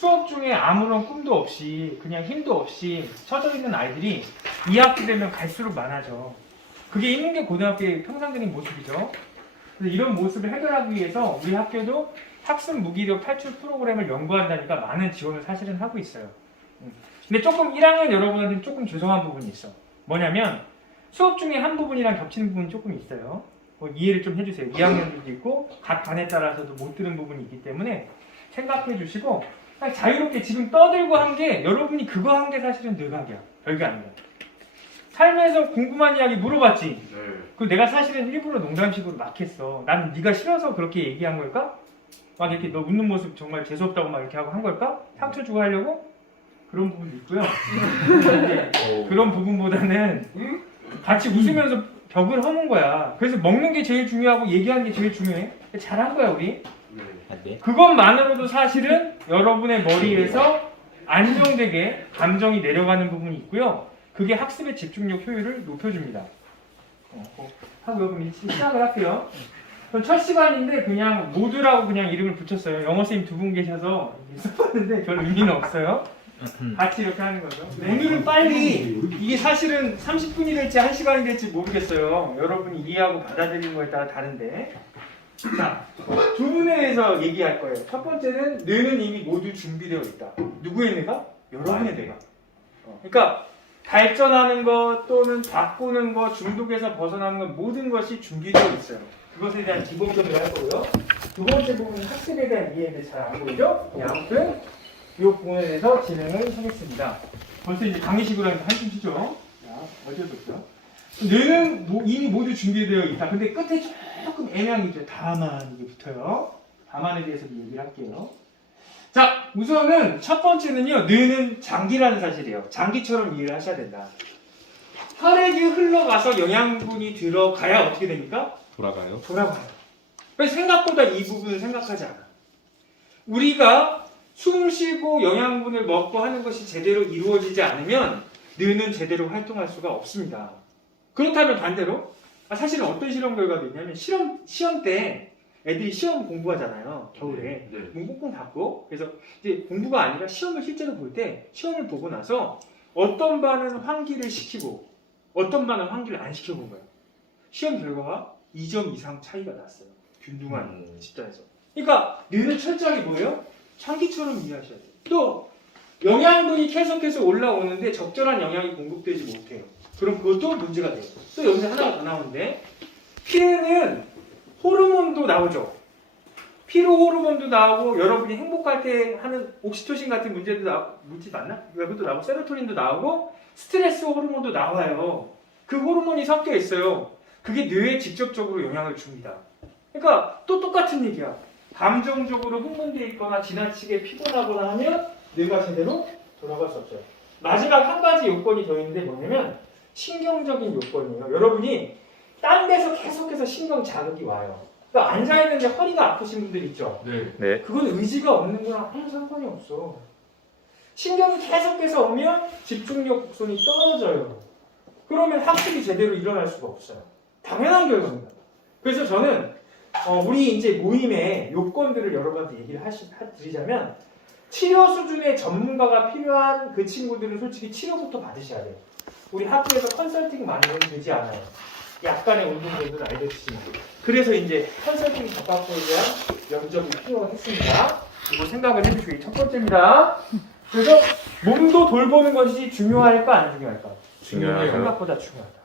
수업 중에 아무런 꿈도 없이 그냥 힘도 없이 처져 있는 아이들이 2학기 되면 갈수록 많아져. 그게 있는 게 고등학교의 평상적인 모습이죠. 그래서 이런 모습을 해결하기 위해서 우리 학교도 학습 무기력 탈출 프로그램을 연구한다니까 많은 지원을 사실은 하고 있어요. 근데 조금 1학년 여러분한테는 조금 죄송한 부분이 있어. 뭐냐면 수업 중에 한 부분이랑 겹치는 부분이 조금 있어요. 이해를 좀 해주세요. 2학년들도 있고 각 반에 따라서도 못 들은 부분이 있기 때문에 생각해 주시고 그냥 자유롭게 지금 떠들고 한 게 여러분이 그거 한 게 사실은 늘각이야. 별게 아니야. 삶에서 궁금한 이야기 물어봤지? 네. 그 내가 사실은 일부러 농담식으로 막 했어. 난 네가 싫어서 그렇게 얘기한 걸까? 막 이렇게 너 웃는 모습 정말 재수없다고 막 이렇게 하고 한 걸까? 상처 주고 하려고? 그런 부분도 있고요. 이제 그런 부분보다는 같이 웃으면서 벽을 허문 거야. 그래서 먹는 게 제일 중요하고 얘기하는 게 제일 중요해. 잘한 거야 우리. 네. 그것만으로도 사실은 여러분의 머리에서 안정되게 감정이 내려가는 부분이 있고요. 그게 학습의 집중력 효율을 높여줍니다. 하고 그럼 시작을 할게요. 그럼 첫 시간인데 그냥 모두라고 그냥 이름을 붙였어요. 영어 선생님 두 분 계셔서 썼는데 별 의미는 없어요. 같이 이렇게 하는 거죠. 오늘은 빨리 이게 사실은 30분이 될지 1시간이 될지 모르겠어요. 여러분이 이해하고 받아들이는 거에 따라 다른데. 자, 두 분에 대해서 얘기할 거예요. 첫 번째는 뇌는 이미 모두 준비되어 있다. 누구의 뇌가? 여러분의 뇌가. 그러니까 발전하는 것 또는 바꾸는 것, 중독에서 벗어나는 것 모든 것이 준비되어 있어요. 그것에 대한 기본적으로 할 거고요. 두 번째 부분은 학습에 대한 이해인데 잘 안 보이죠? 네, 아무튼 이 부분에 대해서 진행을 하겠습니다. 벌써 이제 강의식으로 하니까 한숨 쉬죠? 자, 어쩔 수 없죠. 뇌는 이미 모두 준비되어 있다. 근데 끝에 조금 애매하게 다만 이게 붙어요. 다만에 대해서 얘기를 할게요. 자, 우선은 첫 번째는요. 뇌는 장기라는 사실이에요. 장기처럼 이해를 하셔야 된다. 혈액이 흘러가서 영양분이 들어가야 어떻게 됩니까? 돌아가요. 돌아가요. 그래서 생각보다 이 부분을 생각하지 않아. 우리가 숨 쉬고 영양분을 먹고 하는 것이 제대로 이루어지지 않으면 뇌는 제대로 활동할 수가 없습니다. 그렇다면 반대로 사실은 어떤 실험 결과도 있냐면 시험 때 애들이 시험 공부하잖아요. 겨울에 문 꽁꽁 닫고 그래서 이제 공부가 아니라 시험을 실제로 볼 때 시험을 보고 나서 어떤 반은 환기를 시키고 어떤 반은 환기를 안 시켜본 거예요. 시험 결과가 2점 이상 차이가 났어요. 균등한 집단에서. 그러니까 뇌는 철저하게 뭐예요? 장기처럼 이해하셔야 돼요. 또 영양분이 계속해서 올라오는데 적절한 영양이 공급되지 못해요. 그럼 그것도 문제가 돼요. 또 여기서 하나가 더 나오는데 피에는 호르몬도 나오죠. 피로 호르몬도 나오고 여러분이 행복할 때 하는 옥시토신 같은 문제도 물질 맞나? 그것도 나오고 세로토닌도 나오고 스트레스 호르몬도 나와요. 그 호르몬이 섞여 있어요. 그게 뇌에 직접적으로 영향을 줍니다. 그러니까 또 똑같은 얘기야. 감정적으로 흥분되어 있거나 지나치게 피곤하거나 하면 뇌가 제대로 돌아갈 수 없어요. 마지막 한 가지 요건이 더 있는데 뭐냐면 신경적인 요건이에요. 여러분이 딴 데서 계속해서 신경 자극이 와요. 그러니까 앉아있는데 허리가 아프신 분들 있죠? 네. 그건 의지가 없는 거랑 아무 상관이 없어. 신경이 계속해서 오면 집중력 곡선이 떨어져요. 그러면 학습이 제대로 일어날 수가 없어요. 당연한 결과입니다. 그래서 저는 우리 이제 모임의 요건들을 여러분한테 얘기를 드리자면 치료 수준의 전문가가 필요한 그 친구들은 솔직히 치료부터 받으셔야 돼요. 우리 학교에서 컨설팅 많이 해도 되지 않아요. 약간의 운동들은 알려주시면. 그래서 이제 컨설팅 적합도에 대한 면접이 필요했습니다. 이거 생각을 해주시기 첫 번째입니다. 그래서 몸도 돌보는 것이 중요할까 안 중요할까? 중요하죠. 생각보다 중요하다.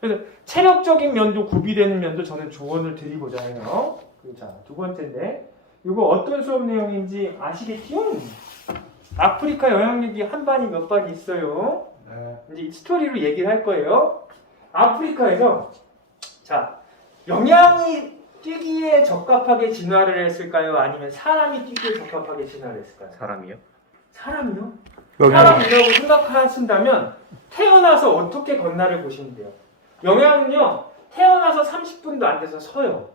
그래서 체력적인 면도 구비되는 면도 저는 조언을 드리고자 해요. 자, 두 번째인데 이거 어떤 수업 내용인지 아시겠지요? 아프리카 영향력이 한 반이 몇 반이 있어요. 이제 스토리로 얘기를 할 거예요. 아프리카에서 자 영양이 뛰기에 적합하게 진화를 했을까요? 아니면 사람이 뛰기에 적합하게 진화를 했을까요? 사람이요? 사람이요? 사람이라고 생각하신다면 태어나서 어떻게 건나를 보시면 돼요. 영양은요 태어나서 30분도 안 돼서 서요.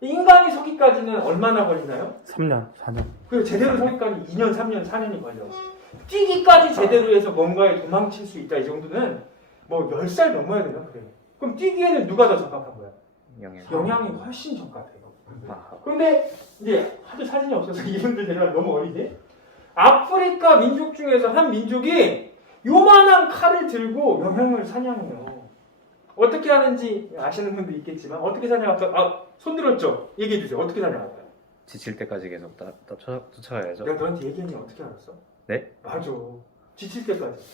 인간이 서기까지는 얼마나 걸리나요? 3년, 4년. 그리고 제대로 서기까지 2년, 3년, 4년이 걸려. 뛰기까지 제대로 해서 뭔가에 도망칠 수 있다. 이 정도는 뭐 10살 넘어야 되나 그래. 그럼 뛰기에는 누가 더 적합한 거야? 영양이 훨씬 적합해요. 그런데 이제 하도 사진이 없어서 이분들 제가 너무 어리지? 아프리카 민족 중에서 한 민족이 요만한 칼을 들고 영양을 사냥해요. 어떻게 하는지 아시는 분도 있겠지만 어떻게 사냥할까? 손 들었죠? 얘기해 주세요. 어떻게 사냥할까요? 지칠 때까지 계속 쫓아가야죠. 내가 너한테 얘기했니 어떻게 알았어? 네? 맞아. 지칠 때까지.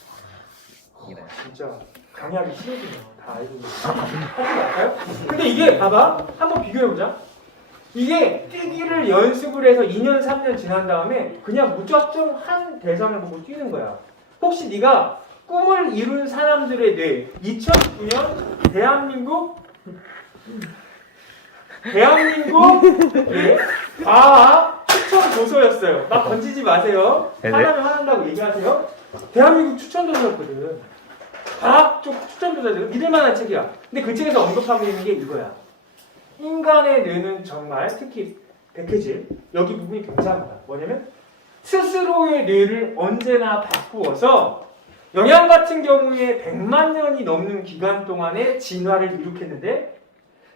이래. 진짜 강의하기 싫어지네요. 다 알고 있는 하지 말까요? 근데 이게 봐봐. 한번 비교해보자. 이게 뛰기를 연습을 해서 2년 3년 지난 다음에 그냥 무작정 한 대상을 보고 뛰는 거야. 혹시 네가 꿈을 이룬 사람들의 뇌 2009년 대한민국 예, 과학 추천 도서였어요. 막 던지지 마세요. 화나면 화난다고 얘기하세요. 대한민국 추천 도서였거든. 과학 쪽 추천 도서죠. 믿을 만한 책이야. 근데 그 책에서 언급하고 있는 게 이거야. 인간의 뇌는 정말 특히 백해질 여기 부분이 굉장합니다. 뭐냐면 스스로의 뇌를 언제나 바꾸어서 영양 같은 경우에 100만 년이 넘는 기간 동안에 진화를 이룩했는데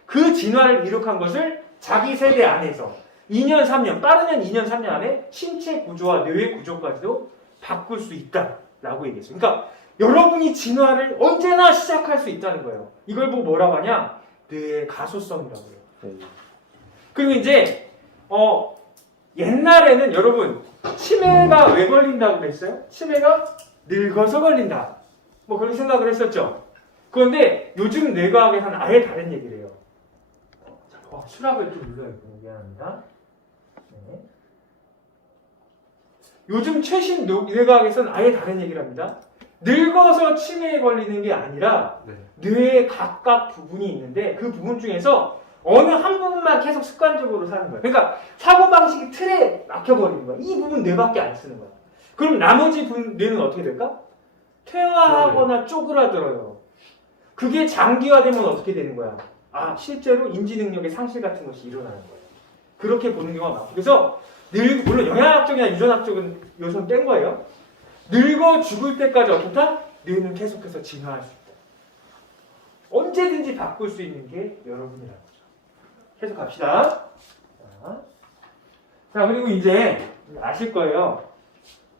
그 진화를 이룩한 것을 자기 세대 안에서 2년, 3년, 빠르면 2년, 3년 안에 신체 구조와 뇌의 구조까지도 바꿀 수 있다라고 얘기했어요. 그러니까 여러분이 진화를 언제나 시작할 수 있다는 거예요. 이걸 보고 뭐라고 하냐? 뇌의 가소성이라고 해요. 그리고 이제 옛날에는 여러분 치매가 왜 걸린다고 그랬어요? 치매가 늙어서 걸린다. 뭐 그렇게 생각을 했었죠. 그런데 요즘 뇌과학에서는 아예 다른 얘기를 해요. 수락을 좀 눌러요. 미안합니다. 네. 요즘 최신 뇌과학에서는 아예 다른 얘기를 합니다. 늙어서 치매에 걸리는 게 아니라 뇌의 각각 부분이 있는데 그 부분 중에서 어느 한 부분만 계속 습관적으로 사는 거예요. 그러니까 사고방식이 틀에 막혀버리는 거야. 이 부분 뇌밖에 안 쓰는 거야. 그럼 나머지 뇌는 어떻게 될까? 퇴화하거나 쪼그라들어요. 그게 장기화되면 어떻게 되는 거야? 실제로 인지 능력의 상실 같은 것이 일어나는 거예요. 그렇게 보는 경우가 많고. 그래서 물론 영양학적이나 유전학적인 요소는 뺀 거예요. 늙어 죽을 때까지 어떻다? 뇌는 계속해서 진화할 수 있다. 언제든지 바꿀 수 있는 게 여러분이라는 거죠. 계속 갑시다. 자, 그리고 이제 아실 거예요.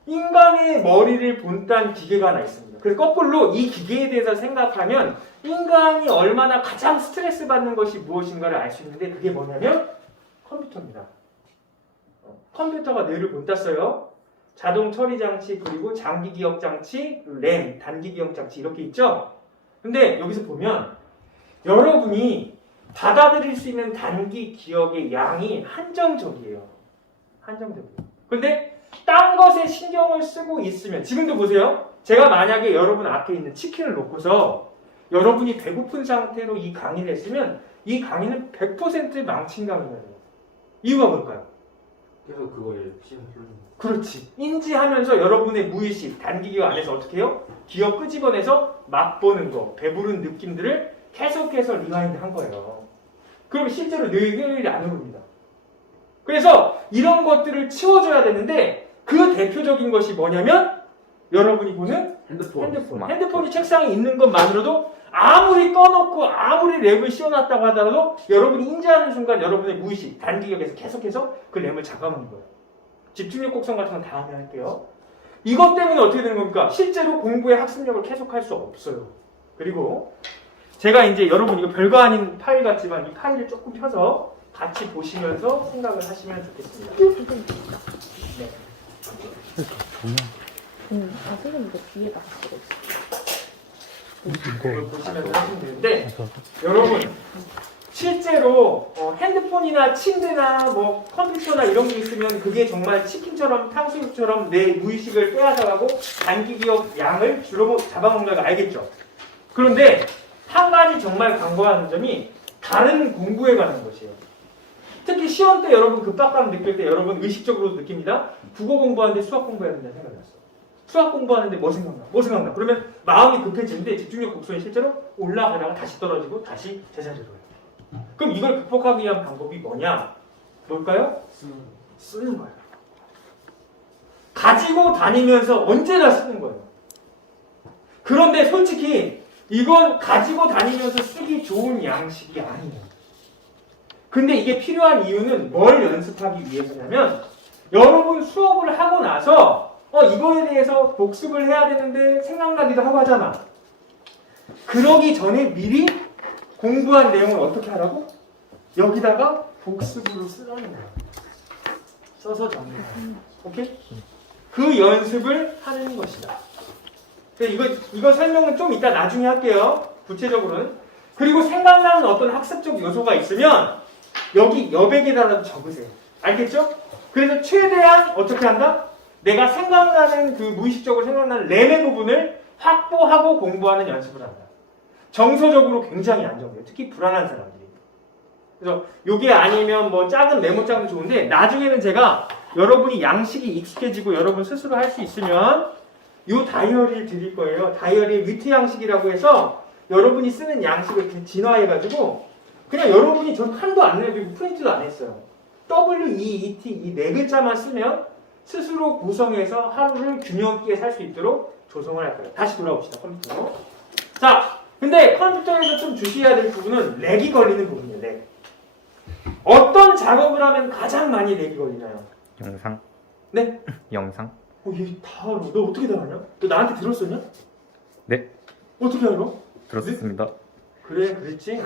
인간의 머리를 본딴 기계가 하나 있습니다. 그래서 거꾸로 이 기계에 대해서 생각하면 인간이 얼마나 가장 스트레스 받는 것이 무엇인가를 알 수 있는데 그게 뭐냐면 컴퓨터입니다. 컴퓨터가 뇌를 본땄어요. 자동 처리 장치 그리고 장기 기억 장치, 램, 단기 기억 장치 이렇게 있죠. 근데 여기서 보면 여러분이 받아들일 수 있는 단기 기억의 양이 한정적이에요. 한정적이에요. 근데 딴 것에 신경을 쓰고 있으면 지금도 보세요. 제가 만약에 여러분 앞에 있는 치킨을 놓고서 여러분이 배고픈 상태로 이 강의를 했으면 이 강의는 100% 망친 강의가 돼요. 이유가 뭘까요? 계속 그거에 신경 쓰는 그렇지. 인지하면서 여러분의 무의식, 단기기억 안에서 어떻게 해요? 기억 끄집어내서 맛보는 거, 배부른 느낌들을 계속해서 리마인드 한 거예요. 그럼 실제로 뇌의 효율이 안 오릅니다. 그래서 이런 것들을 치워줘야 되는데 그 대표적인 것이 뭐냐면 여러분이 보는 핸드폰이 책상에 있는 것만으로도 아무리 꺼놓고 아무리 램을 씌워놨다고 하더라도 여러분이 인지하는 순간 여러분의 무의식, 단기기억에서 계속해서 그 램을 잡아먹는 거예요. 집중력 곡선 같은 건 다음에 할게요. 이것 때문에 어떻게 되는 겁니까? 실제로 공부의 학습력을 계속할 수 없어요. 그리고 제가 이제 여러분 이거 별거 아닌 파일 같지만 이 파일을 조금 펴서 같이 보시면서 생각을 하시면 좋겠습니다. 네. 선생님 이거 뒤에다 쓰고 있어. 이걸 보시면서 하시면 되는데 여러분 실제로 핸드폰이나 침대나 뭐 컴퓨터나 이런 게 있으면 그게 정말 치킨처럼 탕수육처럼 내 무의식을 빼앗아가고 단기 기억 양을 주로 잡아먹는 걸 알겠죠. 그런데 한 가지 정말 간과하는 점이 다른 공부에 관한 것이에요. 특히 시험 때 여러분 급박감 느낄 때 여러분 의식적으로 느낍니다. 국어 공부하는데 수학 공부해야 된다는 생각이 났어. 수학 공부하는데 뭐 생각나? 뭐 생각나? 그러면 마음이 급해지는데 집중력 곡선이 실제로 올라가다가 다시 떨어지고 다시 제자리로 해요. 그럼 이걸 극복하기 위한 방법이 뭐냐? 뭘까요? 쓰는 거예요. 가지고 다니면서 언제나 쓰는 거예요. 그런데 솔직히 이건 가지고 다니면서 쓰기 좋은 양식이 아니에요. 근데 이게 필요한 이유는 뭘 연습하기 위해서냐면 여러분 수업을 하고 나서 이거에 대해서 복습을 해야 되는데 생각나기도 하고 하잖아. 그러기 전에 미리 공부한 내용을 어떻게 하라고? 여기다가 복습으로 쓰라는 거야. 써서 정리해. 오케이? 그 연습을 하는 것이다. 이거 설명은 좀 이따 나중에 할게요. 구체적으로는. 그리고 생각나는 어떤 학습적 요소가 있으면 여기 여백에다가 적으세요. 알겠죠? 그래서 최대한 어떻게 한다? 내가 생각나는 그 무의식적으로 생각나는 램의 부분을 확보하고 공부하는 연습을 한다. 정서적으로 굉장히 안정돼요. 특히 불안한 사람들이. 그래서 이게 아니면 뭐 작은 메모장도 좋은데 나중에는 제가 여러분이 양식이 익숙해지고 여러분 스스로 할 수 있으면 이 다이어리를 드릴 거예요. 다이어리 위트 양식이라고 해서 여러분이 쓰는 양식을 이렇게 진화해가지고 그냥 여러분이 전 칸도 안 내고 프린트도 안 했어요. WEET 이 네 글자만 쓰면 스스로 구성해서 하루를 균형 있게 살 수 있도록 조성을 할 거예요. 다시 돌아옵시다. 컴퓨터로. 자, 근데 컴퓨터에서 좀 주시해야 될 부분은 렉이 걸리는 부분이에요. 렉. 어떤 작업을 하면 가장 많이 렉이 걸리나요? 영상? 네? 영상? 얘다 알아. 너 어떻게 다 아냐? 너 나한테 들었었냐? 네, 어떻게 알아? 들었습니다. 그래, 그랬지?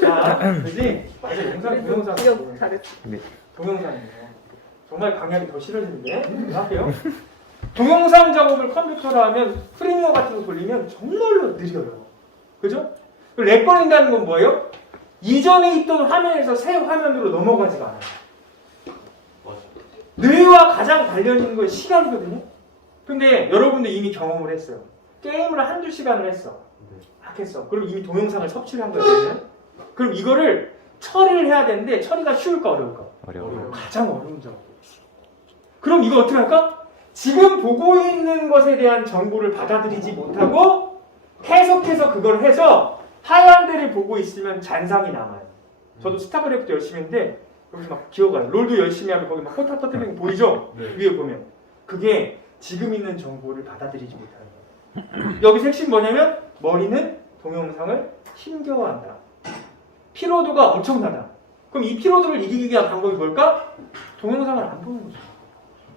자, 그지? 맞아, 동영상. 기억 잘했어. 네. 동영상이에요. 정말 강약이 더 싫어지는데? 이거 할게요. 동영상 작업을 컴퓨터로 하면 프리미어 같은 거 돌리면 정말로 느려요. 그죠? 렉 걸린다는 건 뭐예요? 이전에 있던 화면에서 새 화면으로 넘어가지가 않아요. 맞아. 뇌와 가장 관련 있는 건 시간이거든요. 근데 여러분들 이미 경험을 했어요. 게임을 한두 시간을 했어. 막 했어. 그리고 이미 동영상을 섭취를 한 거거든요. 그럼 이거를 처리를 해야 되는데 처리가 쉬울까 어려울까? 어려워요. 가장 어려운 작업. 그럼 이거 어떻게 할까? 지금 보고 있는 것에 대한 정보를 받아들이지 못하고 계속해서 그걸 해서 하얀 데를 보고 있으면 잔상이 남아요. 저도 스타크래프트 열심히 했는데 여기서 막 기어가요. 롤도 열심히 하면 거기 막 포탑 터뜨리는 거 보이죠? 네. 위에 보면. 그게 지금 있는 정보를 받아들이지 못하는 거예요. 여기서 핵심 뭐냐면 머리는 동영상을 힘겨워한다. 피로도가 엄청나다. 그럼 이 피로도를 이기기 위한 방법이 뭘까? 동영상을 안 보는 거죠.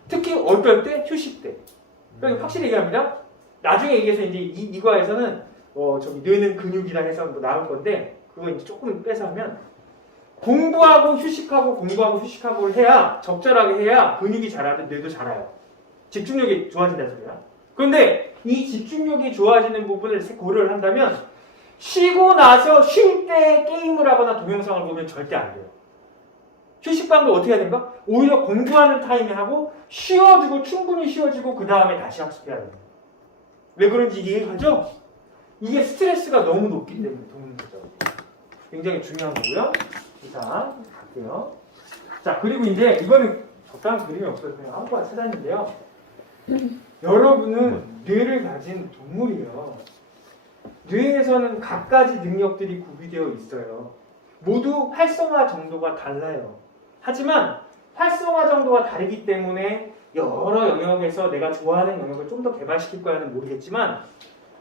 특히 어떨 때? 휴식 때. 그러니까 확실히 얘기합니다. 나중에 얘기해서 이제 이과에서는 저기 뇌는 근육이라 해서 뭐 나올 건데 그거 이제 조금 빼서 하면 공부하고 휴식하고를 해야 적절하게 해야 근육이 자라든 뇌도 자라요. 집중력이 좋아진다는 소리야. 그런데 이 집중력이 좋아지는 부분을 고려를 한다면 쉬고 나서 쉴 때 게임을 하거나 동영상을 보면 절대 안 돼요. 휴식 방법 어떻게 해야 되는가? 오히려 공부하는 타임에 하고 쉬어주고 충분히 쉬어주고 그 다음에 다시 학습해야 됩니다. 왜 그런지 이해가죠? 이게 스트레스가 너무 높기 때문에 동영상 굉장히 중요한 거고요. 자, 갈게요. 자, 그리고 이제 이거는 적당한 그림이 없어서 그냥 아무거나 찾았는데요. 여러분은 뇌를 가진 동물이에요. 뇌에서는 갖가지 능력들이 구비되어 있어요. 모두 활성화 정도가 달라요. 하지만 활성화 정도가 다르기 때문에 여러 영역에서 내가 좋아하는 영역을 좀 더 개발시킬 거야는 모르겠지만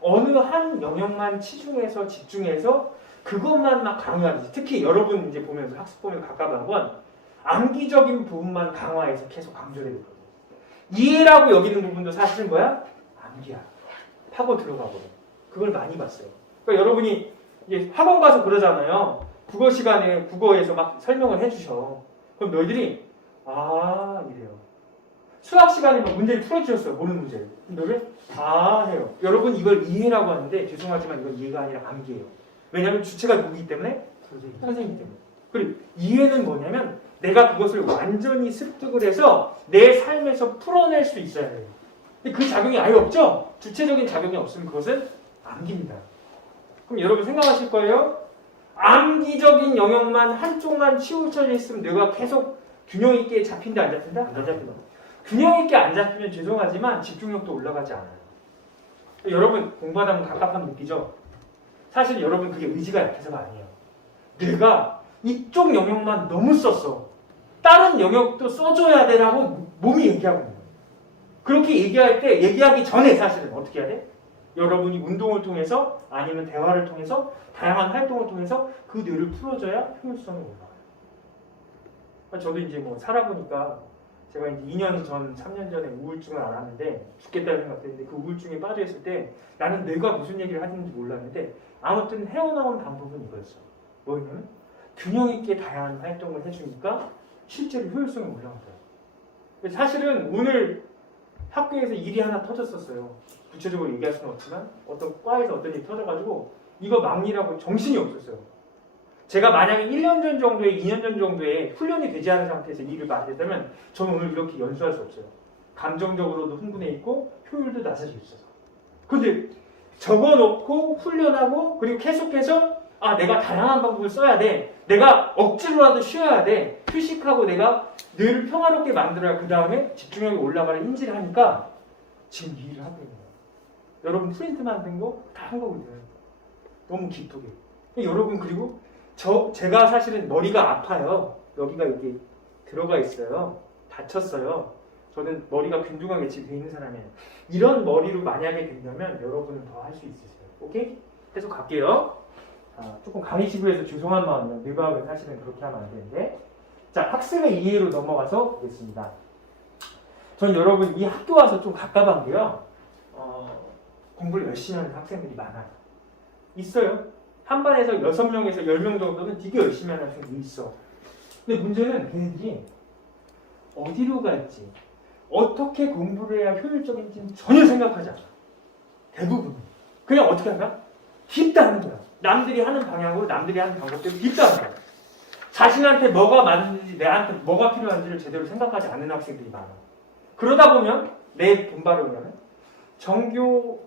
어느 한 영역만 치중해서 집중해서 그것만 막 강화하지. 특히 여러분 이제 보면서 학습 보면 가까운 건 암기적인 부분만 강화해서 계속 강조되는 거예요. 이해라고 여기는 부분도 사실은 뭐야? 암기야. 파고 들어가거든. 그걸 많이 봤어요. 그러니까 여러분이 이제 학원 가서 그러잖아요. 국어 시간에 국어에서 막 설명을 해주셔. 그럼 너희들이 이래요. 수학 시간에 막 문제를 풀어주셨어요. 모르는 문제를. 그럼 너희들 해요. 여러분 이걸 이해라고 하는데 죄송하지만 이건 이해가 아니라 암기예요. 왜냐하면 주체가 누구이기 때문에? 선생님 때문에. 그리고 이해는 뭐냐면 내가 그것을 완전히 습득을 해서 내 삶에서 풀어낼 수 있어야 해요. 근데 그 작용이 아예 없죠? 주체적인 작용이 없으면 그것은 암기입니다. 그럼 여러분 생각하실 거예요? 암기적인 영역만 한쪽만 치우쳐져 있으면 뇌가 계속 균형 있게 잡힌다 안 잡힌다? 안 잡힌다. 균형 있게 안 잡히면 죄송하지만 집중력도 올라가지 않아요. 여러분 공부하다 보면 갑갑함 느끼죠? 사실 여러분 그게 의지가 약해서가 아니에요. 뇌가 이쪽 영역만 너무 썼어. 다른 영역도 써줘야 되라고 몸이 얘기하고 있는 거예요. 그렇게 얘기할 때 얘기하기 전에 사실은 어떻게 해야 돼? 여러분이 운동을 통해서 아니면 대화를 통해서 다양한 활동을 통해서 그 뇌를 풀어줘야 효율성이 올라가요. 저도 이제 뭐 살아보니까 제가 이제 2년 전, 3년 전에 우울증을 앓았는데 죽겠다는 생각했는데 그 우울증에 빠져 있을 때 나는 뇌가 무슨 얘기를 하는지 몰랐는데 아무튼 헤어나온 방법은 이거였어. 뭐냐면 균형 있게 다양한 활동을 해주니까 실제로 효율성이 올라온 거야. 사실은 오늘 학교에서 일이 하나 터졌었어요. 구체적으로 얘기할 수는 없지만 어떤 과에서 어떤 일이 터져가지고 이거 막리라고 정신이 없었어요. 제가 만약에 1년 전 정도에 2년 전 정도에 훈련이 되지 않은 상태에서 일을 맡았다면 저는 오늘 이렇게 연수할 수 없어요. 감정적으로도 흥분해 있고 효율도 낮아져 있어서. 근데 적어놓고 훈련하고 그리고 계속해서 내가 다양한 방법을 써야 돼. 내가 억지로라도 쉬어야 돼. 휴식하고 내가 뇌를 평화롭게 만들어야 그 다음에 집중력이 올라가는 인지를 하니까 지금 이 일을 하고 있는 거예요. 여러분 프린트 만든 거 다 한 거거든요. 너무 기쁘게. 여러분 그리고 제가 사실은 머리가 아파요. 여기가 이렇게 들어가 있어요. 다쳤어요. 저는 머리가 균등하게 지금 돼 있는 사람이에요. 이런 머리로 만약에 된다면 여러분은 더 할 수 있으세요. 오케이? 계속 갈게요. 조금 강의시부에서 죄송한 마음이에요. 뇌과학은 사실은 그렇게 하면 안 되는데. 자, 학생의 이해로 넘어가서 보겠습니다. 전 여러분 이 학교 와서 좀 갑갑한 게요. 공부를 열심히 하는 학생들이 많아요. 있어요. 한 반에서 6명에서 10명 정도는 되게 열심히 하는 학생들이 있어. 근데 문제는 걔네들이 어디로 갈지, 어떻게 공부를 해야 효율적인지는 전혀 생각하지 않아. 대부분. 그냥 어떻게 할까? 휩다는 거야. 남들이 하는 방향으로 남들이 하는 방법대로 휩다는 거야. 자신한테 뭐가 맞는지, 내한테 뭐가 필요한지를 제대로 생각하지 않는 학생들이 많아. 그러다 보면 내 본발이 뭐냐면 정교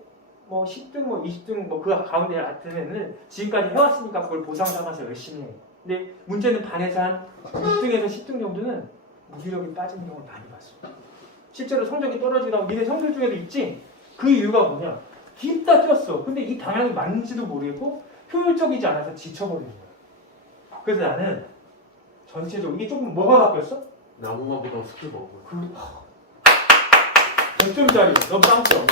10등, 20등, 그 가운데 같은 애는 지금까지 해왔으니까 그걸 보상 삼아서 열심히 해. 근데 문제는 반에서 한 6등에서 10등 정도는 무기력이 빠지는 경우를 많이 봤어. 실제로 성적이 떨어지고 니네 성적 중에도 있지? 그 이유가 뭐냐? 휩다 뛰었어. 근데 이 방향이 맞는지도 모르겠고 효율적이지 않아서 지쳐버리는 거야. 그래서 나는 전체적으로 이게 조금 뭐가 바뀌었어? 나무마보다 숲을 먹어. 100점짜리. 너 빵점.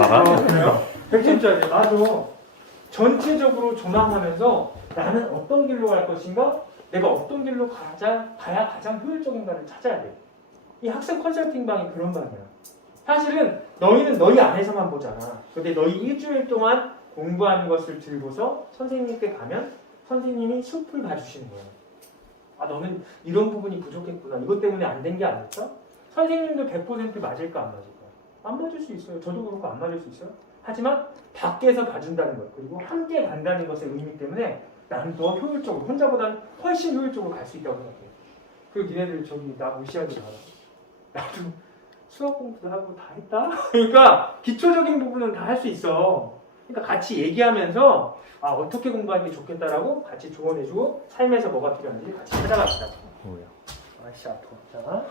어라라. 100점짜리. 맞아. 전체적으로 조망하면서 나는 어떤 길로 갈 것인가? 내가 어떤 길로 가야 가장 효율적인가를 찾아야 돼. 이 학생 컨설팅 방이 그런 방이야. 사실은 너희는 너희 안에서만 보잖아. 근데 너희 일주일 동안 공부하는 것을 들고서 선생님께 가면 선생님이 숲을 봐주시는 거예요. 너는 이런 부분이 부족했구나. 이것 때문에 안 된 게 아닐까? 선생님도 100% 맞을까 안 맞을까? 안 맞을 수 있어요. 저도 그렇고 안 맞을 수 있어요. 하지만 밖에서 봐준다는 것 그리고 함께 간다는 것의 의미 때문에 나는 더 효율적으로 혼자보다는 훨씬 효율적으로 갈 수 있다고 생각해요. 그리고 니네들 저기 나 무시하지 마라. 나도 수학 공부도 하고 다 했다? 그러니까 기초적인 부분은 다 할 수 있어. 그러니까 같이 얘기하면서 어떻게 공부하는 게 좋겠다라고 같이 조언해주고 삶에서 뭐가 필요한지 같이 찾아갑시다. 뭐야? 아이씨 아파. 자,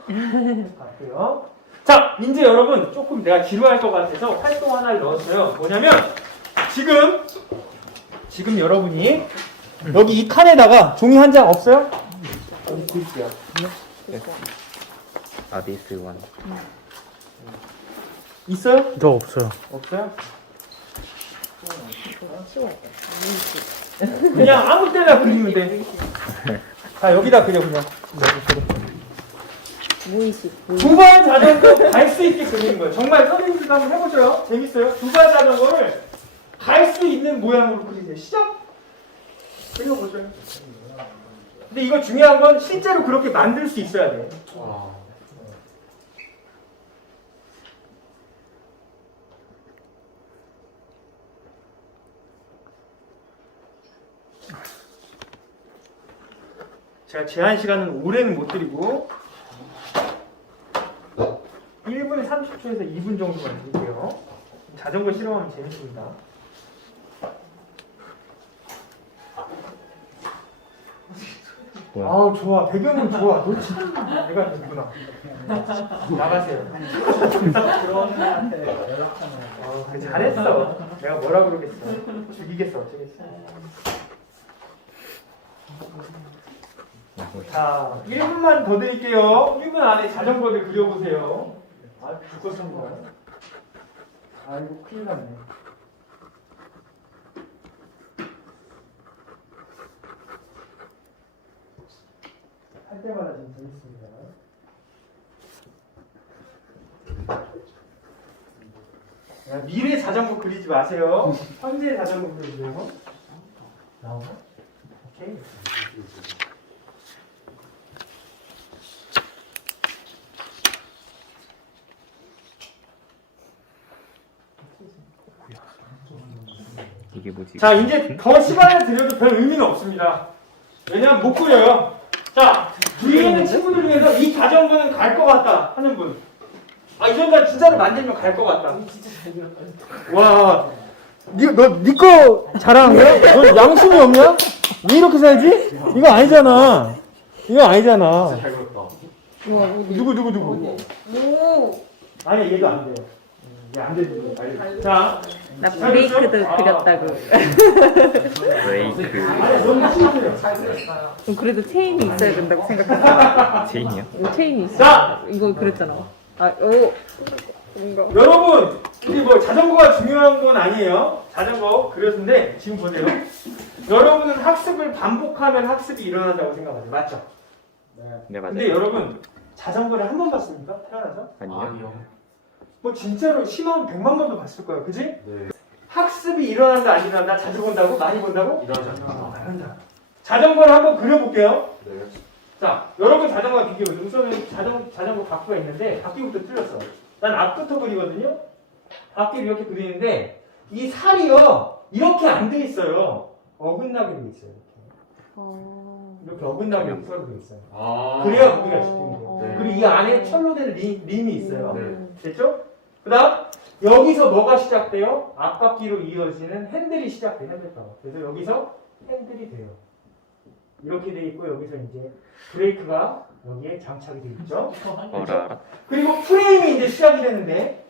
갈게요. 자, 이제 여러분 조금 내가 지루할 것 같아서 활동 하나를 넣었어요. 뭐냐면 지금 여러분이 여기 이 칸에다가 종이 한 장 없어요? 여기 드릴게요. 아디스 원. 있어요? 저 없어요. 없어요? 치워야 돼. 그냥 아무 때나 그리면 돼. 자, 여기다 그려 그냥. 무의식. 두발 자전거 갈 수 있게 그리는 거예요. 정말 선생님들도 한번 해보세요. 재밌어요. 두발 자전거를 갈 수 있는 모양으로 그리세요. 시작! 그려보세요. 근데 이거 중요한 건 실제로 그렇게 만들 수 있어야 돼. 제가 제한 시간은 올해는 못 드리고 1분 30초에서 2분 정도만 드릴게요. 자전거 실험하면 재밌습니다. 좋아. 배경은 좋아. 너 참 내가 됐구나. 나가세요. 잘했어. 내가 뭐라 그러겠어. 죽이겠어. 어쩌겠어. 자, 1분만 더 드릴게요. 1분 안에 자전거를 그려보세요. 죽었습니다. 아이고, 큰일 났네. 할 때마다 야, 미래 자전거 그리지 마세요. 현재 자전거 그리세요. 나오나? 오케이. 이게 뭐지? 자, 이제 더 시간을 들여도 별 의미는 없습니다. 왜냐면 못 그려요. 자, 뒤에 있는 친구들 중에서 이 자전거는 갈 것 같다 하는 분. 아, 이 정도 진짜로 만들면 갈 것 같다. 와, 너 자랑한 거야? 너 양심이 없냐? 왜 이렇게 살지? 이거 아니잖아. 이거 아니잖아. 잘 그렸다. 누구? 오! 아니, 얘도 안 돼요. 얘 안 되지. 자, 나 브레이크도 그렸다고. 브레이크 아니, 너무 심해요. 그래도 체인이 있어야 된다고 생각했잖아. 체인이요? 체인이 있어. 자! 이거 그랬잖아. 아, 오! 뭔가. 여러분, 이게 뭐 자전거가 중요한 건 아니에요. 자전거 그렸는데 지금 보세요. 여러분은 학습을 반복하면 학습이 일어난다고 생각하세요. 맞죠? 네 맞아요. 근데 여러분 자전거를 한 번 봤습니까? 태어나서? 아니요. 뭐 진짜로 신호는 100만 번도 봤을 거예요. 그지? 네. 학습이 일어난다 안 일어난다? 자주 본다고? 많이 본다고? 일하지 않는다. 안 한다. 자전거를 한번 그려볼게요. 네. 자, 여러분 자전거가 비교해요. 우선은 자전거 바퀴가 있는데 바퀴부터 틀렸어. 난 앞부터 그리거든요. 바퀴를 이렇게 그리는데 이 살이요 이렇게 안 돼 있어요. 어긋나게 돼 있어요. 이렇게 어긋나게 썰어 돼 있어요. 아. 그래야 무게가 집중이 돼요. 네. 그리고 이 안에 철로 된 림이 있어요. 네. 됐죠? 그다음 여기서 뭐가 시작돼요? 앞바퀴로 이어지는 핸들이 시작돼요. 핸들파워. 그래서 여기서 핸들이 돼요. 이렇게 돼 있고 여기서 이제 브레이크가 여기에 장착이 돼 있죠. 어라. 그리고 프레임이 이제 시작이 되는데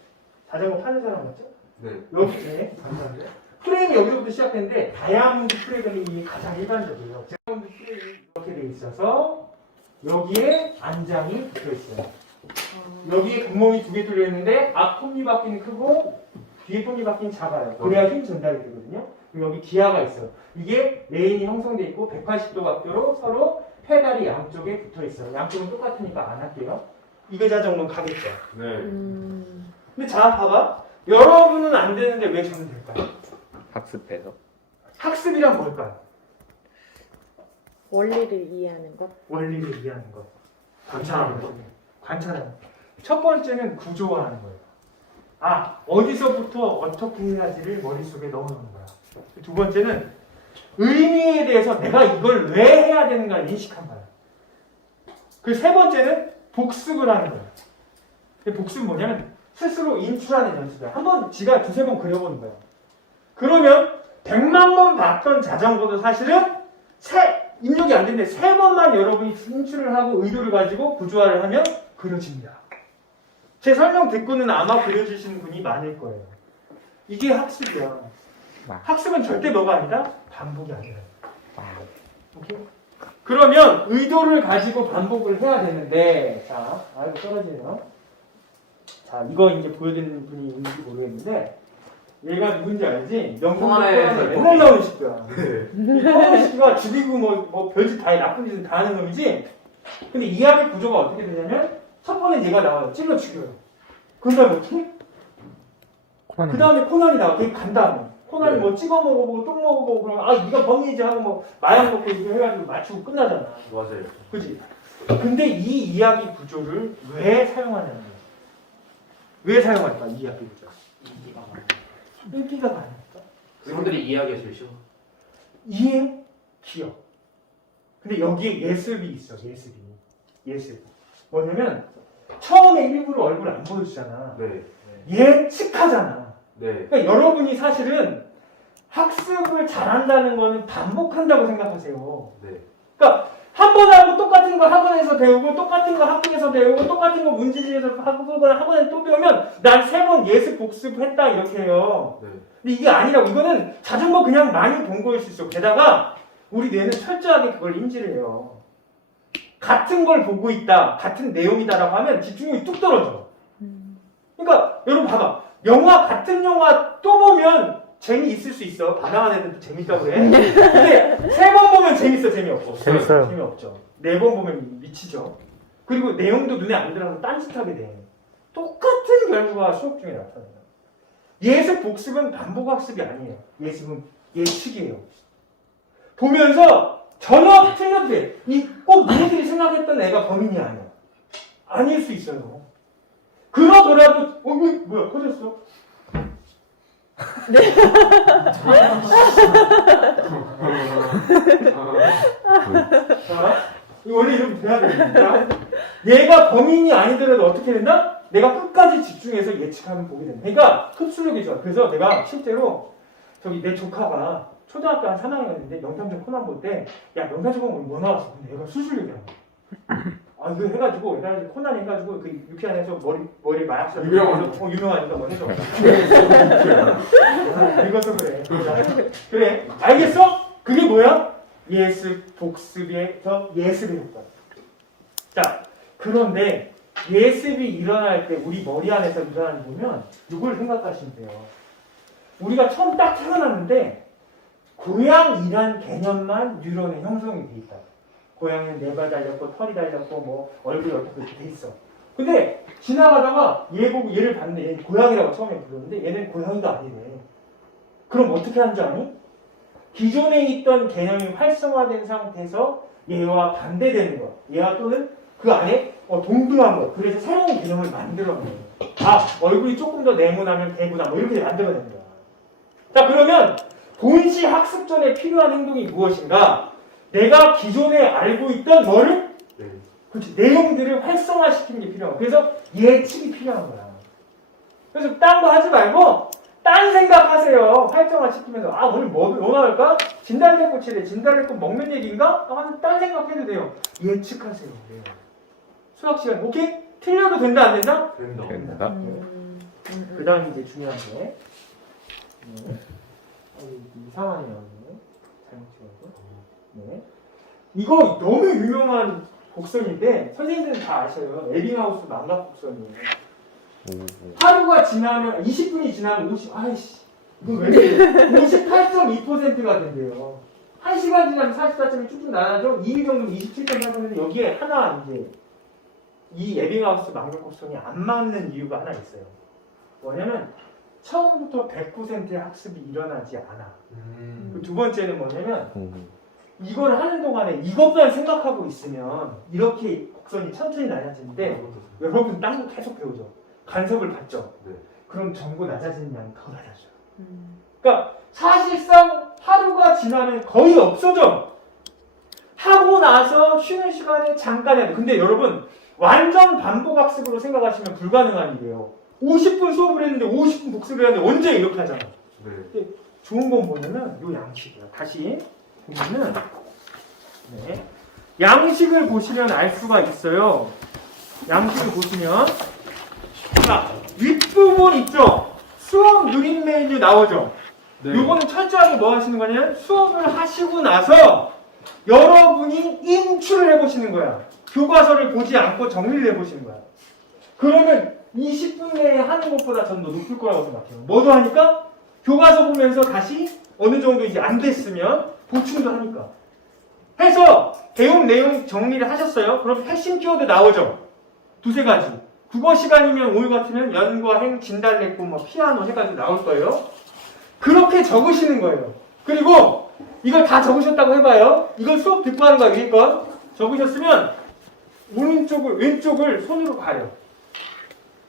자전거 파는 사람 맞죠? 네. 여기 네, 감사합니다. 프레임이 여기서부터 시작되는데 다이아몬드 프레임이 가장 일반적이에요. 다이아몬드 프레임이 이렇게 돼 있어서 여기에 안장이 붙어 있어요. 여기에 구멍이 2개 뚫려 있는데 앞 톱니바퀴는 크고 뒤에 톱니바퀴는 작아요. 그래야 힘 전달이 되거든요. 그리고 여기 기아가 있어요. 이게 레인이 형성돼 있고 180도 각도로 서로 페달이 양쪽에 붙어 있어요. 양쪽은 똑같으니까 안 할게요. 이거 자전거는 가겠죠. 네. 근데 자, 봐봐. 여러분은 안 되는데 왜 저는 될까요? 학습해서. 학습이란 뭘까요? 원리를 이해하는 것? 원리를 이해하는 것. 관찰하는 것. 관찰하는 것. 첫 번째는 구조화하는 거예요. 아, 어디서부터 어떻게 해야지를 머릿속에 넣어놓는 거야. 두 번째는 의미에 대해서 내가 이걸 왜 해야 되는가 인식한 거야. 그 세 번째는 복습을 하는 거야. 복습은 뭐냐면 스스로 인출하는 연습이야. 한번 지가 2-3번 그려보는 거야. 그러면 100만 번 봤던 자전거도 사실은 입력이 안 되는데 3번만 여러분이 인출을 하고 의도를 가지고 구조화를 하면 그려집니다. 제 설명 듣고는 아마 그려주시는 분이 많을 거예요. 이게 학습이야. 학습은 절대 뭐가 아니다? 반복이 아니라. 오케이? 그러면 의도를 가지고 반복을 해야 되는데, 자, 아이고 떨어지네요. 자, 이거 이제 보여드리는 분이 있는지 모르겠는데, 얘가 누군지 알지? 명문대 맨날 나오는 식구야. 이 나오는 식구가 죽이고 뭐 별짓 다 해, 나쁜 짓은 다 하는 놈이지? 근데 이야기 구조가 어떻게 되냐면, 첫 번에 얘가 나와요. 찔러 죽여요. 그 다음에 어떻게? 그 다음에 코난이 나와. 걔 간 다음에. 코난이 뭐 찍어 먹어보고 똥 먹어보고 그러면 아 네가 범인이지 하고 뭐 마약 먹고 이거 해가지고 맞추고 끝나잖아. 맞아요. 그지? 근데 이 이야기 구조를 왜 사용하냐는 거야. 왜 사용할까? 이 이야기 구조. 인기가 많으니까. 사람들이 이해하기가 제일 쉬워. 이해, 기억. 근데 여기에 예습이 있어. 예습. 뭐냐면 처음에 일부러 얼굴 안 보여주잖아. 네. 예측하잖아. 네. 그러니까 여러분이 사실은 학습을 잘한다는 거는 반복한다고 생각하세요. 네. 그러니까 한 번 하고 똑같은 거 학원에서 배우고 똑같은 거 학교에서 배우고 똑같은 거 문제집에서 하고 학원에서 또 배우면 난 3번 예습 복습했다 이렇게 해요. 네. 근데 이게 아니라고. 이거는 자전거 그냥 많이 본 거일 수 있어. 게다가 우리 뇌는 철저하게 그걸 인지를 해요. 같은 걸 보고 있다, 같은 내용이다라고 하면 집중력이 뚝 떨어져. 그러니까 여러분 봐봐. 영화 같은 영화 또 보면 재미있을 수 있어. 반항한 애들도 재밌다고 그래. 근데 3번 보면 재밌어, 재미없어? 재밌어요. 재미없죠. 4번 보면 미치죠. 그리고 내용도 눈에 안 들어가서 딴짓하게 돼. 똑같은 결과가 수업 중에 나타난다. 예습 복습은 반복학습이 아니에요. 예습은 예측이에요. 보면서 전혀 틀려도 돼. 꼭 너희들이 생각했던 애가 범인이 아니야. 아닐 수 있어요. 그러더라도 이거 뭐야 꺼졌어? 자, 이거 원래 이렇게 돼야 됩니다. 얘가 범인이 아니더라도 어떻게 된다? 내가 끝까지 집중해서 예측하면 보게 된다. 그러니까 흡수력이 좋아. 그래서 내가 실제로 저기 내 조카가 초등학교 한 3학년인데 명탐정 코난 볼 때 야 명탐정 코난 뭐 나왔어? 근데 얘가 수술력이야. 아 이거 해가지고 얘가 코난 해가지고 그 유쾌한에서 머리 마약사 유명하니까 뭐 해서 읽어서 그래. 그래 알겠어? 그게 뭐야? 예습 복습에서 예습의 효과. 자 그런데 예습이 일어날 때 우리 머리 안에서 일어나는 보면 이걸 생각하시면 돼요. 우리가 처음 딱 태어났는데 고양이란 개념만 뉴런에 형성이 돼 있다. 고양이는 뇌가 달렸고 털이 달렸고 뭐 얼굴이 어떻게 이렇게 돼 있어. 근데 지나가다가 얘 보고 얘를 봤는데 얘는 고양이라고 처음에 불렀는데 얘는 고양이가 아니네. 그럼 어떻게 하는 줄 아니? 기존에 있던 개념이 활성화된 상태에서 얘와 반대되는 거. 얘와 또는 그 안에 동등한 거. 그래서 새로운 개념을 만들어내는 거예요. 아 얼굴이 조금 더 네모나면 개구나 뭐 이렇게 만들어내는 거야. 자 그러면 본시 학습 전에 필요한 행동이 무엇인가? 내가 기존에 알고 있던 뭐를? 그렇지, 내용들을 활성화시키는 게 필요한 거야. 그래서 예측이 필요한 거야. 그래서 딴 거 하지 말고 딴 생각하세요. 활성화시키면서 아 오늘 뭐 나올까? 진달래꽃이래. 진달래꽃 먹는 얘기인가? 딴 생각해도 돼요. 예측하세요. 네. 수학 시간 오케이? 틀려도 된다 안 된다? 된다. 그 다음 이제 중요한 게 이상하네요. 잘못 찍어서. 네. 이거 너무 유명한 곡선인데 선생님들은 다 아셔요. 에빙하우스 망각 곡선이에요. 하루가 지나면 20분이 지나면 58.2%가 된대요. 1시간 지나면 44점이 쭉쭉 나눠져 2일 정도면 27.8%인데 여기에 하나 이제 이 에빙하우스 망각 곡선이 안 맞는 이유가 하나 있어요. 뭐냐면 처음부터 100%의 학습이 일어나지 않아. 그 두 번째는 뭐냐면 이걸 하는 동안에 이것만 생각하고 있으면 이렇게 곡선이 천천히 낮아지는데 여러분 딴 거 계속 배우죠. 간섭을 받죠. 네. 그럼 전부 낮아지는 양이 더 낮아져요. 그러니까 사실상 하루가 지나면 거의 없어져. 하고 나서 쉬는 시간에 잠깐 해도. 근데 여러분 완전 반복 학습으로 생각하시면 불가능한 일이에요. 50분 수업을 했는데 50분 복습을 했는데 언제 이렇게 하잖아. 네. 좋은 건 뭐냐면 요 양식이야. 다시 보면은 네. 양식을 보시면 알 수가 있어요. 양식을 보시면 자 윗부분 있죠. 수업 누림 메뉴 나오죠. 네. 요거는 철저하게 뭐 하시는 거냐면 수업을 하시고 나서 여러분이 인출을 해보시는 거야. 교과서를 보지 않고 정리를 해보시는 거야. 그러면 20분 내에 하는 것보다 전 더 높을 거라고 생각해요. 뭐도 하니까 교과서 보면서 다시 어느 정도 이제 안 됐으면 보충도 하니까. 해서 배운 내용 정리를 하셨어요. 그럼 핵심 키워드 나오죠. 두세 가지. 국어 시간이면 오늘 같으면 연과 행, 진달래꽃, 뭐 피아노 해가지고 나올 거예요. 그렇게 적으시는 거예요. 그리고 이걸 다 적으셨다고 해봐요. 이걸 수업 듣고 하는 거야, 위에 건. 적으셨으면 오른쪽을, 왼쪽을 손으로 가려.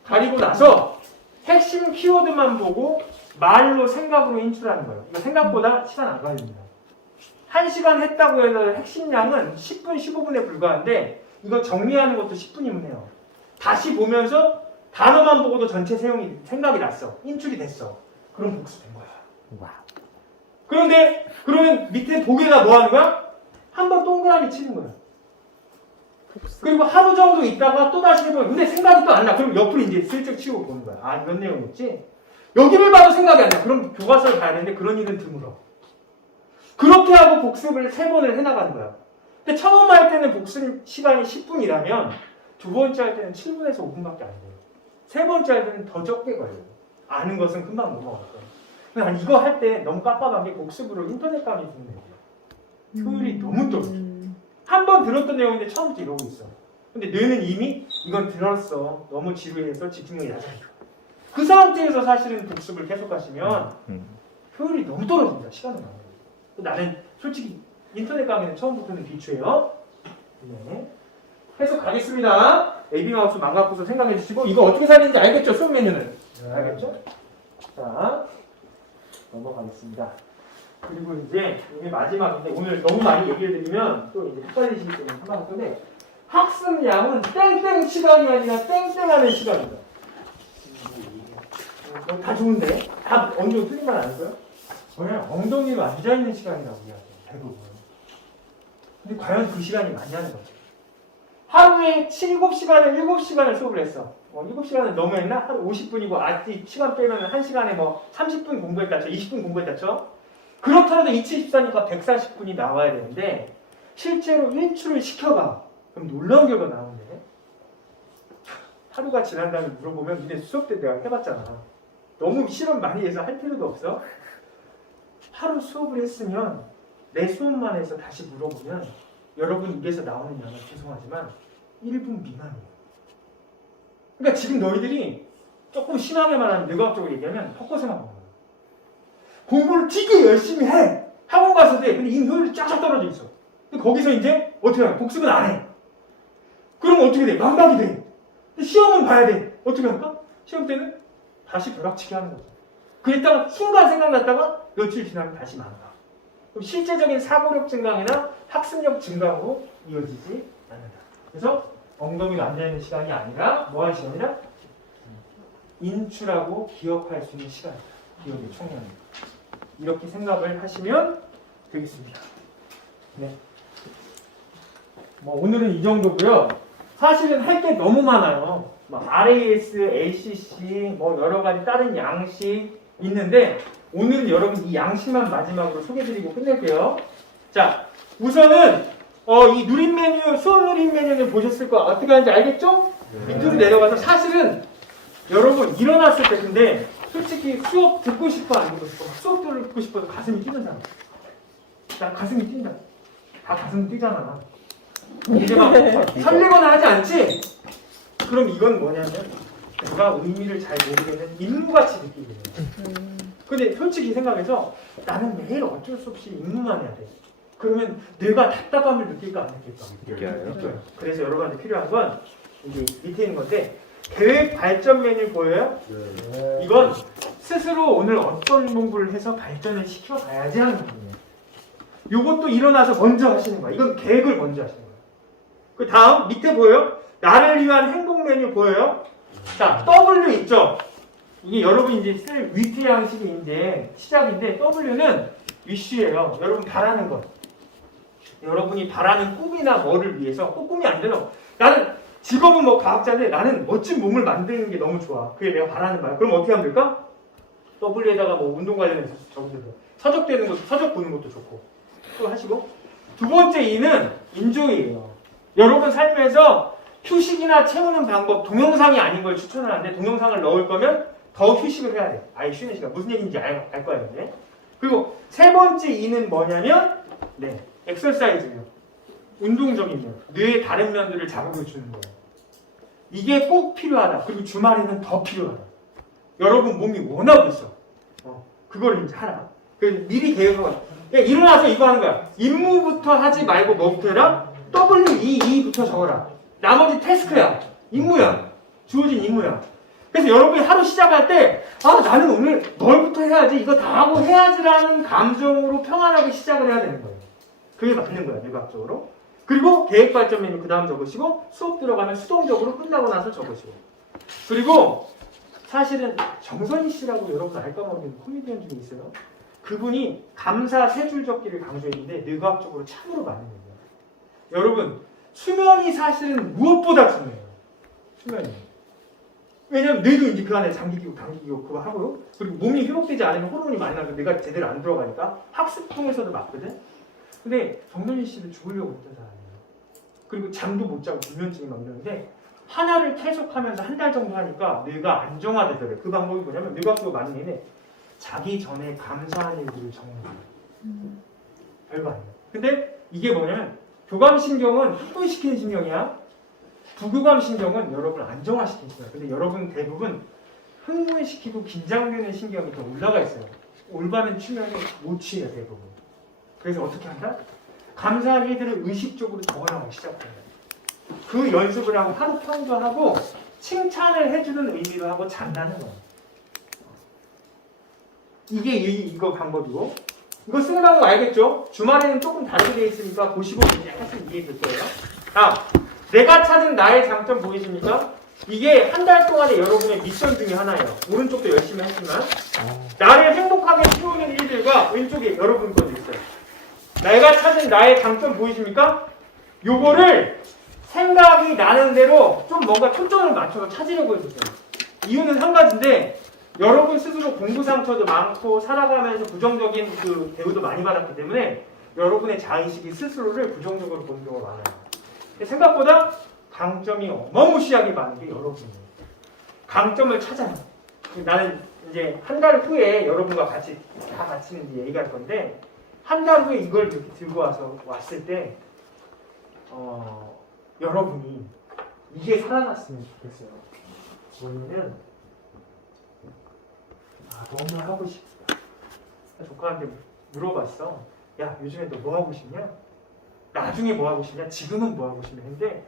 가리고 나서 핵심 키워드만 보고 말로 생각으로 인출하는 거예요. 이거 생각보다 시간 안 걸립니다. 1시간 했다고 해서 핵심 양은 10분, 15분에 불과한데 이거 정리하는 것도 10분이면 해요. 다시 보면서 단어만 보고도 전체 생각이 났어. 인출이 됐어. 그럼 복습된 거야. 와. 그런데 그러면 밑에 보기가 뭐 하는 거야? 한번 동그라미 치는 거야. 그리고 하루 정도 있다가 또 다시 해보면 근데 생각이 또 안 나. 그럼 옆으로 이제 슬쩍 치고 보는 거야. 아 이런 내용이었지? 여기를 봐도 생각이 안 나. 그럼 교과서를 봐야 되는데 그런 일은 드물어. 그렇게 하고 복습을 3번을 해나가는 거야. 근데 처음 할 때는 복습 시간이 10분이라면 두 번째 할 때는 7분에서 5분밖에 안 돼요. 세 번째 할 때는 더 적게 걸려요. 아는 것은 금방 넘어가니까. 난 이거 할 때 너무 깝깝한 게 복습으로 인터넷 강의 듣는 애들. 효율이 너무 떨어져. 한 번 들었던 내용인데 처음부터 이러고 있어. 근데 뇌는 이미 이건 들었어. 너무 지루해서 집중력이 낮아져. 그 상태에서 사실은 복습을 계속하시면 음. 효율이 너무 떨어집니다. 시간은 많아요. 나는 솔직히 인터넷 강의는 처음부터는 비추해요. 네. 해석 가겠습니다. AB 마우스 망각부서 생각해 주시고 이거 어떻게 살리는지 알겠죠? 수업 메뉴는. 알겠죠? 자, 넘어가겠습니다. 그리고 이제 이게 마지막인데 오늘 너무 많이 얘기를 드리면 또 이제 헷갈리시기 때문에 한번 건데 학습량은 땡땡 시간이 아니라 땡땡하는 시간입니다. 다 좋은데 다 어느 정도 틀린 말 아닐까요? 그냥 엉덩이로 앉아있는 시간이라고 이야기해요. 대부분. 근데 과연 그 시간이 맞냐는 거죠. 하루에 7시간을 7시간을 수업을 했어. 7시간을 너무 했나? 하루 50분이고 아직 시간 빼면 1시간에 뭐 30분 공부했다쳐 20분 공부했다쳐 그렇더라도 274니까 140분이 나와야 되는데 실제로 일출을 시켜봐. 그럼 놀라운 결과 나오는데 하루가 지난 다음에 물어보면 니네 수업 때 내가 해봤잖아. 너무 실험 많이 해서 할 필요도 없어. 하루 수업을 했으면 내 수업만 해서 다시 물어보면 여러분 입에서 나오는 양은 죄송하지만 1분 미만이에요. 그러니까 지금 너희들이 조금 심하게 말하면 뇌과학적으로 얘기하면 헛것에만 먹는 거야. 공부를 되게 열심히 해. 학원 가서도 해. 근데 이미 효율이 쫙쫙 떨어져 있어. 근데 거기서 이제 어떻게 하냐? 복습은 안 해. 그러면 어떻게 돼? 망각이 돼. 근데 시험은 봐야 돼. 어떻게 할까? 시험 때는 다시 벼락치기 하는 거죠. 그랬다가 순간 생각났다가 며칠 지나면 다시 망각. 그럼 실제적인 사고력 증강이나 학습력 증강으로 이어지지 않는다. 그래서 엉덩이가 앉아있는 시간이 아니라 뭐 하는 시간이라? 인출하고 기억할 수 있는 시간이다. 기억의 총량입니다. 이렇게 생각을 하시면 되겠습니다. 네. 뭐 오늘은 이 정도고요. 사실은 할 게 너무 많아요. 뭐 RAS, ACC, 뭐 여러 가지 다른 양식 있는데 오늘은 여러분 이 양식만 마지막으로 소개드리고 끝낼게요. 자, 우선은 이 누림 메뉴, 수업 누림 메뉴는 보셨을 거 어떻게 하는지 알겠죠? 밑으로 내려가서 사실은 여러분 일어났을 때 근데 솔직히 수업 듣고 싶어 안 듣고 싶어? 수업 듣고 싶어서 가슴이 뛰는 사람. 난 가슴이 뛴다. 다 가슴 뛰잖아. 이제 막 설레거나 하지 않지? 그럼 이건 뭐냐면 내가 의미를 잘 모르겠는 임무같이 느끼게 돼요. 근데 솔직히 생각해서 나는 매일 어쩔 수 없이 임무만 해야 돼. 그러면 내가 답답함을 느낄까 안 느낄까? 느껴요. 그래서 여러분한테 필요한 건 이제 밑에 있는 건데 계획 발전 메뉴 보여요? 네. 이건 스스로 오늘 어떤 공부를 해서 발전을 시켜가야지 하는 거예요. 요것도 일어나서 먼저 하시는 거야. 이건 계획을 먼저 하시는 거예요. 그 다음 밑에 보여요? 나를 위한 행복 메뉴 보여요? 자, W 있죠? 이게 여러분이 이제 쓸 위트 양식이 이제 시작인데 W는 위시예요. 여러분 바라는 것. 여러분이 바라는 꿈이나 뭐를 위해서 꼭 꿈이 안 되는 나는 직업은 뭐 과학자인데 나는 멋진 몸을 만드는 게 너무 좋아. 그게 내가 바라는 바야. 그럼 어떻게 하면 될까? W에다가 뭐 운동 관련해서 적으세요. 서적되는 것도 서적 보는 것도 좋고 또 하시고 두 번째 E는 인조이예요. 여러분 삶에서 휴식이나 채우는 방법 동영상이 아닌 걸 추천을 하는데 동영상을 넣을 거면 더 휴식을 해야 돼. 아예 쉬는 시간 무슨 얘기인지 알 거예요. 네? 그리고 세 번째 E는 뭐냐면 엑서사이즈예요. 운동적인 면, 뇌의 다른 면들을 자극을 주는 거예요. 이게 꼭 필요하다. 그리고 주말에는 더 필요하다. 여러분 몸이 원하고 있어. 그걸 이제 하라. 그래서 미리 계획하고 일어나서 이거 하는 거야. 임무부터 하지 말고 뭐부터 해라? WEE부터 적어라. 나머지 태스크야. 임무야. 주어진 임무야. 그래서 여러분이 하루 시작할 때 나는 오늘 뭘부터 해야지 이거 다 하고 해야지라는 감정으로 평안하게 시작을 해야 되는 거예요. 그게 맞는 거야. 뇌과학적으로. 그리고 계획 발전 메뉴 그 다음 적으시고 수업 들어가면 수동적으로 끝나고 나서 적으시고 그리고 사실은 정선희 씨라고 여러분 알까 모르겠는 코미디언 중에 있어요. 그분이 감사 세 줄 적기를 강조했는데 뇌과학적으로 참으로 맞는 거예요. 여러분 수면이 사실은 무엇보다 중요해요. 수면이. 왜냐면 뇌도 이제 그 안에 장기기고 당기기고 그거 하고요. 그리고 몸이 회복되지 않으면 호르몬이 많이 나서 뇌가 제대로 안 들어가니까 학습 통해서도 맞거든. 근데 정선희 씨는 죽으려고 했던 사람이에요. 그리고 잠도 못 자고 불면증이 막 이러는데 하나를 계속하면서 한 달 정도 하니까 뇌가 안정화되더래요. 그 방법이 뭐냐면 뇌과학적으로 맞는 얘기는 자기 전에 감사한 일들을 적는 거예요. 별거 아니에요. 근데 이게 뭐냐면 교감신경은 흥분시키는 신경이야. 부교감신경은 여러분을 안정화시키는 신경. 근데 여러분 대부분 흥분시키고 긴장되는 신경이 더 올라가 있어요. 올바른 취면을 못 취해요, 대부분. 그래서 어떻게 한다? 감사한 일들을 의식적으로 적어나가기 시작해요. 그 연습을 하고 하루 평도 하고 칭찬을 해주는 의미로 하고 장난을 넣어요. 이게 이거 방법이고, 이거 쓰는 방법 알겠죠? 주말에는 조금 다르게 되어 있으니까 보시고 약간씩 이해될 거예요. 내가 찾은 나의 장점 보이십니까? 이게 한 달 동안의 여러분의 미션 중에 하나예요. 오른쪽도 열심히 했지만 나를 행복하게 키우는 일들과 왼쪽에 여러분 것도 있어요. 내가 찾은 나의 장점 보이십니까? 요거를 생각이 나는 대로 좀 뭔가 초점을 맞춰서 찾으려고 해주세요. 이유는 한 가지인데, 여러분 스스로 공부 상처도 많고 살아가면서 부정적인 그 대우도 많이 받았기 때문에 여러분의 자의식이 스스로를 부정적으로 보는 경우가 많아요. 생각보다 강점이 어마무시하게 많은 게 여러분이에요. 강점을 찾아요. 나는 이제 한 달 후에 여러분과 같이 다 같이 이제 얘기할 건데, 한 달 후에 이걸 이렇게 들고 왔을 때 여러분이 이게 살아났으면 좋겠어요. 뭐냐면 너무 하고 싶다. 조카한테 물어봤어. 야, 요즘에 너 뭐 하고 싶냐? 나중에 뭐 하고 싶냐? 지금은 뭐 하고 싶냐? 근데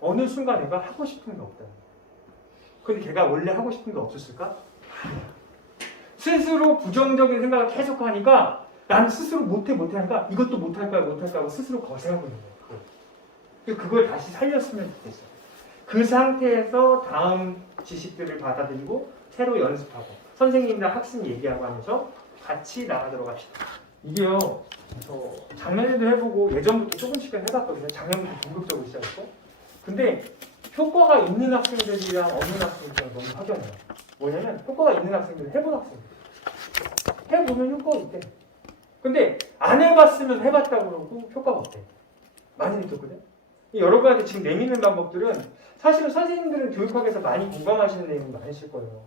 어느 순간 내가 하고 싶은 게 없다. 근데 걔가 원래 하고 싶은 게 없었을까? 스스로 부정적인 생각을 계속 하니까 난 스스로 못해 하니까 이것도 못할까 하고 스스로 거세하고 있는 거예요. 그걸 다시 살렸으면 좋겠어. 그 상태에서 다음 지식들을 받아들이고 새로 연습하고 선생님이랑 학생 얘기하고 하면서 같이 나가도록 합시다. 이게요, 작년에도 해보고 예전부터 조금씩은 해봤거든요. 작년부터 본격적으로 시작했고. 근데 효과가 있는 학생들이랑 없는 학생들이랑 너무 확연해요. 뭐냐면 효과가 있는 학생들은 해본 학생들. 해보면 효과가 있대. 근데 안 해봤으면 해봤다고 그러고 효과가 없대. 많이 느꼈거든. 여러분한테 지금 내미는 방법들은 사실은 선생님들은 교육학에서 많이 공감하시는 내용이 많으실 거예요.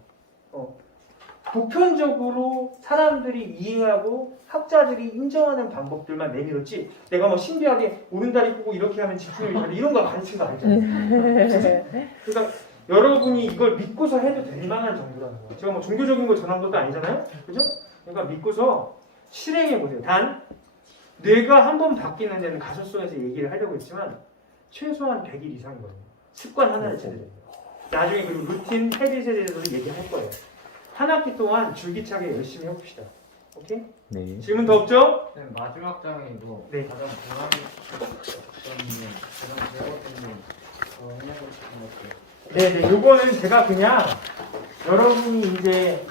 보편적으로 사람들이 이해하고 학자들이 인정하는 방법들만 내밀었지, 내가 뭐 신비하게 오른다리 끄고 이렇게 하면 집중력이 잘돼 이런 거 가르친 거 아니잖아요. 그러니까 여러분이 이걸 믿고서 해도 될 만한 정도라는 거예요. 제가 뭐 종교적인 걸 전한 것도 아니잖아요. 그죠? 그러니까 믿고서 실행해 보세요. 단 뇌가 한 번 바뀌는 데는 가설성에서 얘기를 하려고 했지만 최소한 100일 이상이거든요. 습관 하나를 제대로. 나중에 그리고 루틴, 헤빗에 대해서도 얘기할 거예요. 한 학기 동안 줄기차게 열심히 해봅시다. 오케이? 네. 질문 더 없죠? 네, 마지막 장에도 네. 가장 보람이 있었던 가장 배웠던 해보고 싶은 것들. 네네. 요거는 제가 그냥 여러분이 이제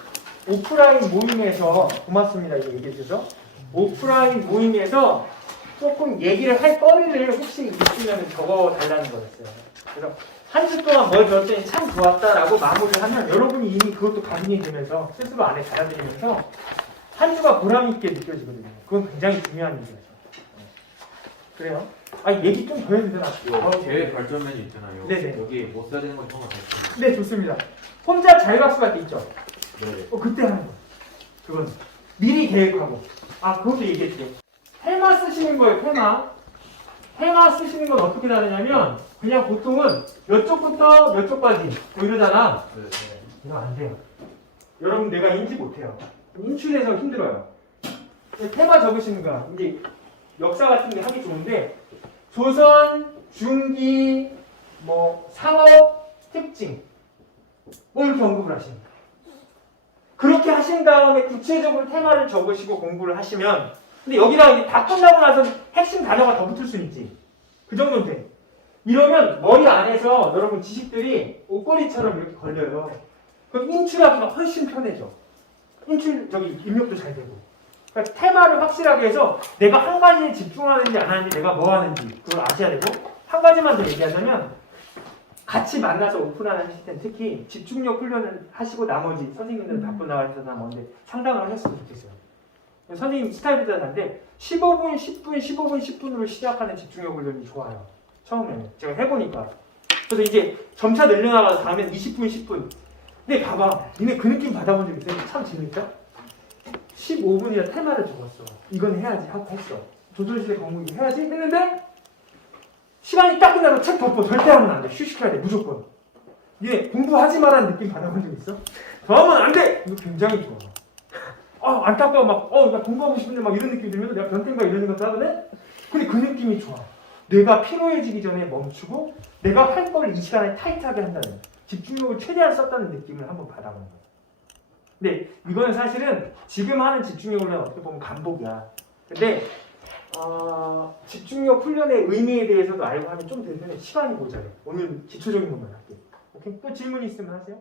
오프라인 모임에서 고맙습니다. 이거 얘기해 주셔서. 오프라인 모임에서 조금 얘기를 할 거리를 혹시 있으면 적어 달라는 거였어요. 그래서 한 주 동안 뭘 배웠더니 참 좋았다라고 마무리를 하면 여러분이 이미 그것도 각인이 되면서 스스로 안에 받아들이면서 한 주가 보람 있게 느껴지거든요. 그건 굉장히 중요한 일이죠. 그래요? 얘기 좀 더 해도 되나? 계획 발전 메뉴 있잖아요. 네네. 여기 못 써지는 건 정말 없어요. 네, 좋습니다. 혼자 자율학습할 때 있죠? 네. 그때 하는 거. 그건 미리 계획하고. 그것도 얘기했죠. 테마 쓰시는 거예요, 테마. 테마 쓰시는 건 어떻게 다르냐면 그냥 보통은 몇 쪽부터 몇 쪽까지 뭐 이러잖아. 네. 이거 안 돼요. 여러분 내가 인지 못해요. 인출해서 힘들어요. 테마 적으시는 거야. 이제 역사 같은 게 하기 좋은데 조선, 중기, 뭐 상업, 특징 뭐 이렇게 언급을 하시는 거예요. 그렇게 하신 다음에 구체적으로 테마를 적으시고 공부를 하시면, 근데 여기랑 다 끝나고 나서 핵심 단어가 더 붙을 수 있지. 그 정도는 돼. 이러면 머리 안에서 여러분 지식들이 옷걸이처럼 이렇게 걸려요. 그럼 인출하기가 훨씬 편해져. 입력도 잘 되고. 그러니까 테마를 확실하게 해서 내가 한 가지에 집중하는지 안 하는지, 내가 뭐 하는지 그걸 아셔야 되고, 한 가지만 더 얘기하자면 같이 만나서 오픈하는 시스템, 특히 집중력 훈련을 하시고 나머지 선생님들은 바꿔 나가셔서 먼저 상담을 하셨으면 좋겠어요. 선생님 스타일에 따라다른데 15분, 10분, 15분, 10분으로 시작하는 집중력 훈련이 좋아요. 처음에는 제가 해보니까. 그래서 이제 점차 늘려나가서 다음엔 20분, 10분. 근데 봐봐, 니네 그 느낌 받아본 적 있어요? 참 재밌다. 15분이나 테마를 적었어. 이건 해야지 하고 했어. 조선시대 건국이 해야지 했는데 시간이 딱 끝나서 책 덮어. 절대 하면 안 돼. 휴식해야 돼. 무조건. 얘 공부하지 마라는 느낌 받아본 적 있어? 더 하면 안 돼! 이거 굉장히 좋아. 안타까워 나 공부하고 싶은데 막 이런 느낌이 들면서 내가 변태인가 이런 생각도 하거든? 근데 그 느낌이 좋아. 뇌가 피로해지기 전에 멈추고 내가 할 걸 이 시간에 타이트하게 한다는, 집중력을 최대한 썼다는 느낌을 한번 받아보는 거야. 근데 이거는 사실은 지금 하는 집중력 훈련 어떻게 보면 반복이야. 근데 집중력 훈련의 의미에 대해서도 알고 하면 좀 되면 시간이 모자래. 오늘 기초적인 것만 할게. 오케이? 또 질문 있으면 하세요.